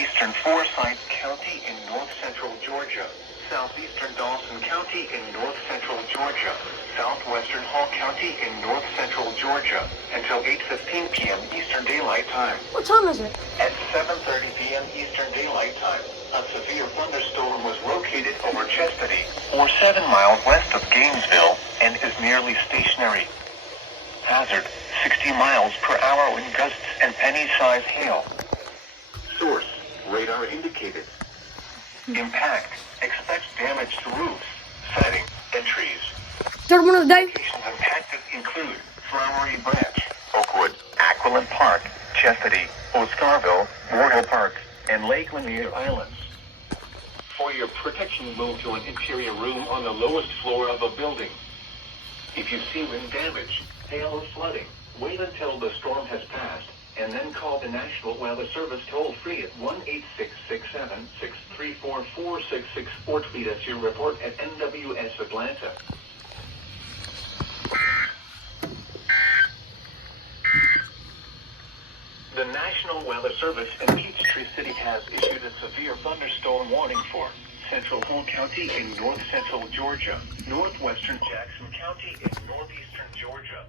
northeastern Forsyth County in north-central Georgia, southeastern Dawson County in north-central Georgia, southwestern Hall County in north-central Georgia, until 8:15 p.m. Eastern Daylight Time. What time is it? At 7:30 p.m. Eastern Daylight Time, a severe thunderstorm was located over Chastity, or 7 miles west of Gainesville, and is nearly stationary. Hazard, 60 miles per hour wind gusts and penny-size hail. Source, radar indicated. Impact, expect damage to roofs, siding, and trees. Third one of the day. Locations impacted include Flowery Branch, Oakwood, Aquilin Park, Chastity, Oscarville, Wardle Park, and Lake Lanier Islands. For your protection, move to an interior room on the lowest floor of a building. If you see wind damage, hail or flooding, wait until the storm has passed, and then call the National Weather Service toll-free at 1-866-763-4466 or tweet us your report at NWS Atlanta. The National Weather Service in Peachtree City has issued a severe thunderstorm warning for central Hall County in north-central Georgia, northwestern Jackson County in northeastern Georgia,